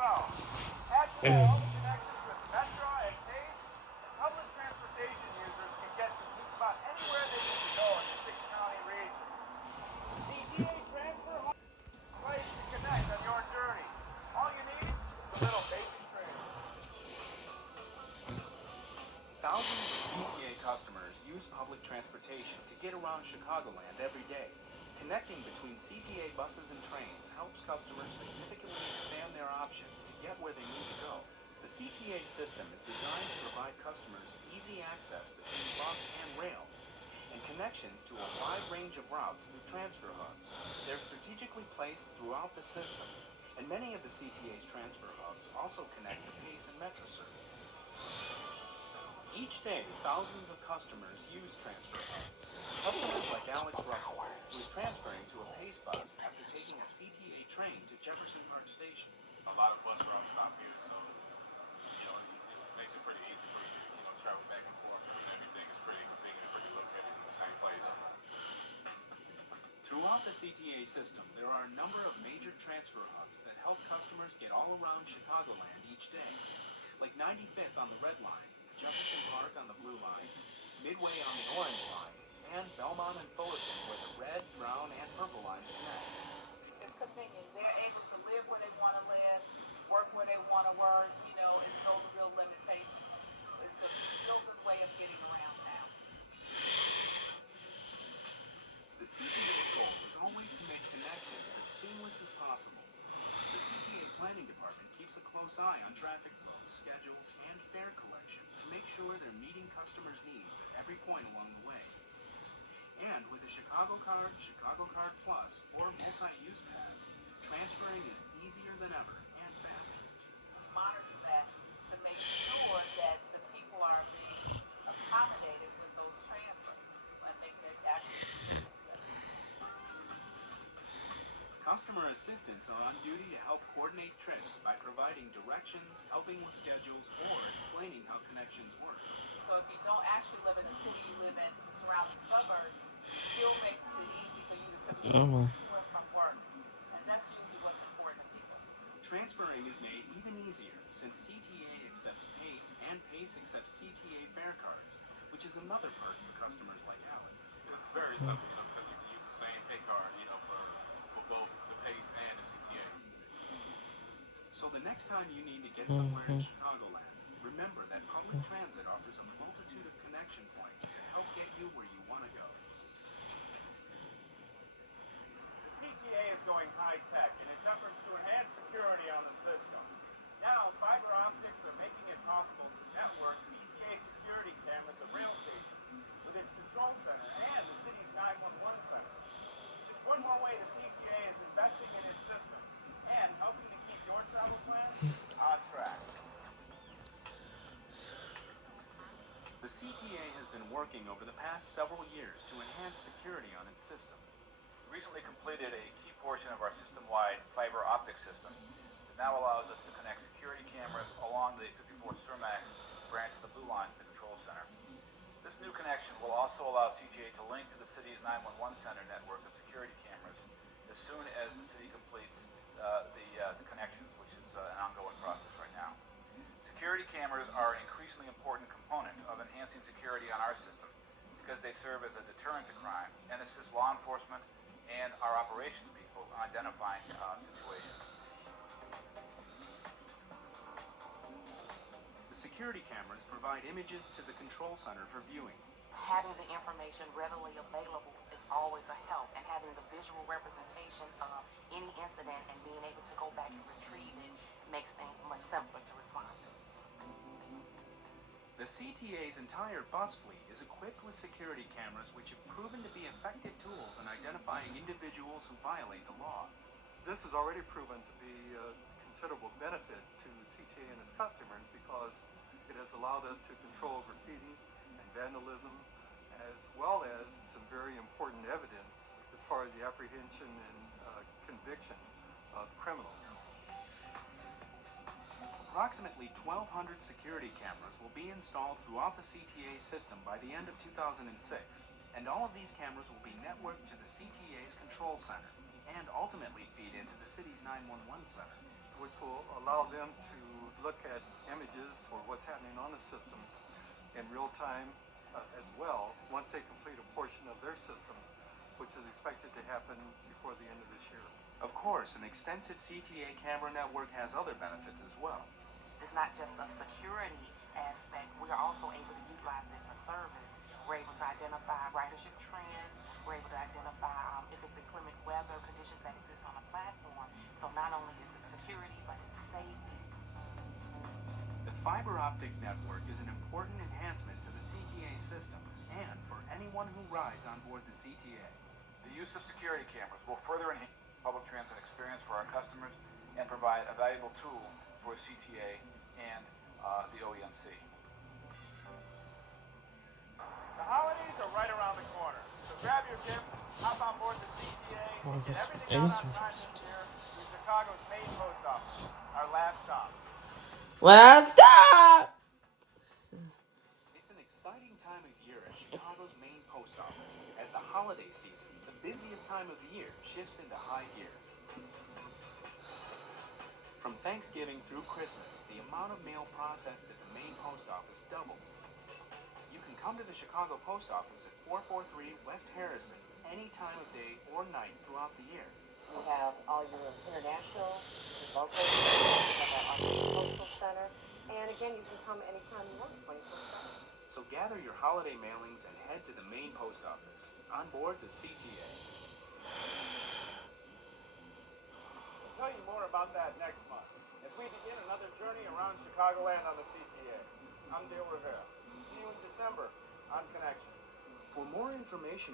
well. Add to that all the connections with Metra and Pace, and public transportation users can get to just about anywhere they need to go in the six-county region. CTA Transfer Hub is the place to connect on your journey. All you need is a little basic training. Thousands of CTA customers use public transportation to get around Chicagoland every day. Connecting between CTA buses and trains helps customers significantly expand their options to get where they need to go. The CTA system is designed to provide customers easy access between bus and rail, and connections to a wide range of routes through transfer hubs. They're strategically placed throughout the system, and many of the CTA's transfer hubs also connect to Pace and Metra service. Each day, thousands of customers use transfer hubs. Customers like Alex Russell, who is transferring to a Pace bus after taking a CTA train to Jefferson Park Station. A lot of bus routes stop here, so it makes it pretty easy for you to travel back and forth, and everything is pretty convenient, pretty located in the same place. Throughout the CTA system, there are a number of major transfer hubs that help customers get all around Chicagoland each day, like 95th on the Red Line, Jefferson Park on the Blue Line, Midway on the Orange Line, and Belmont and Fullerton where the red, brown, and purple lines connect. It's convenient. They're able to live where they want to live, work where they want to work. It's no real limitations. It's a real good way of getting around town. The CTA's goal is always to make connections as seamless as possible. The CTA Planning Department keeps a close eye on traffic flows, schedules, and fare collection to make sure they're meeting customers' needs at every point along the way. And with a Chicago Card Plus, or multi-use pass, transferring is easier than ever and faster. Monitor that to make sure that the people are being accommodated with those transfers and make their actually. Customer assistants are on duty to help coordinate trips by providing directions, helping with schedules, or explaining how connections work. So if you don't actually live in the city, you live in the surrounding suburbs, it still makes it easy for you to commute to and from work. And that's usually what's important to people. Transferring is made even easier since CTA accepts Pace and Pace accepts CTA fare cards, which is another perk for customers like Alex. It's very simple, because you can use the same pay card, for both the Pace and the CTA. So the next time you need to get somewhere in Chicagoland, remember that public transit offers a multitude of connection points to help get you where you want to go. The CTA is going high-tech in its efforts to enhance security on the system. Now, fiber optics are making it possible to network CTA security cameras at rail stations with its control center and the city's 911 center. It's just one more way the CTA is investing in its system and helping to keep your travel plans on track. The CTA has been working over the past several years to enhance security on its system. We recently completed a key portion of our system-wide fiber optic system that now allows us to connect security cameras along the 54th Cermak branch of the Blue Line to the control center. This new connection will also allow CTA to link to the city's 911 center network of security cameras as soon as the city completes the connections, which is an ongoing process right now. Security cameras are an increasingly important component of enhancing security on our system because they serve as a deterrent to crime and assist law enforcement and our operations people in identifying situations. The security cameras provide images to the control center for viewing. Having the information readily available is always a help, and having the visual representation of any incident and being able to go back and retrieve it makes things much simpler to respond to. The CTA's entire bus fleet is equipped with security cameras which have proven to be effective tools in identifying individuals who violate the law. This has already proven to be a considerable benefit to CTA and its customers because it has allowed us to control graffiti and vandalism, as well as some very important evidence as far as the apprehension and conviction of criminals. Approximately 1,200 security cameras will be installed throughout the CTA system by the end of 2006, and all of these cameras will be networked to the CTA's control center and ultimately feed into the city's 911 center. What's will allow them to look at images or what's happening on the system in real time as well once they complete a portion of their system, which is expected to happen before the end of this year. Of course, an extensive CTA camera network has other benefits as well. It's not just a security aspect. We are also able to utilize it for service. We're able to identify ridership trends. We're able to identify if it's inclement weather conditions that exist on a platform. So not only is it security, but it's safety. The fiber optic network is an important enhancement to the CTA system and for anyone who rides on board the CTA. The use of security cameras will further enhance public transit experience for our customers and provide a valuable tool for CTA and the OEMC. The holidays are right around the corner, so grab your gift, hop on board the CTA, and get everything out on time this year through Chicago's main post office, our last stop. Last stop! It's an exciting time of year at Chicago's main post office as the holiday season, the busiest time of the year, shifts into high gear. From Thanksgiving through Christmas, the amount of mail processed at the main post office doubles. You can come to the Chicago Post Office at 443 West Harrison any time of day or night throughout the year. We have all your international, local, we have our postal center, and again, you can come anytime you want, 24/7. So gather your holiday mailings and head to the main post office. On board the CTA. We'll tell you more about that next month as we begin another journey around Chicagoland on the CTA. I'm Dale Rivera. See you in December on Connection. For more information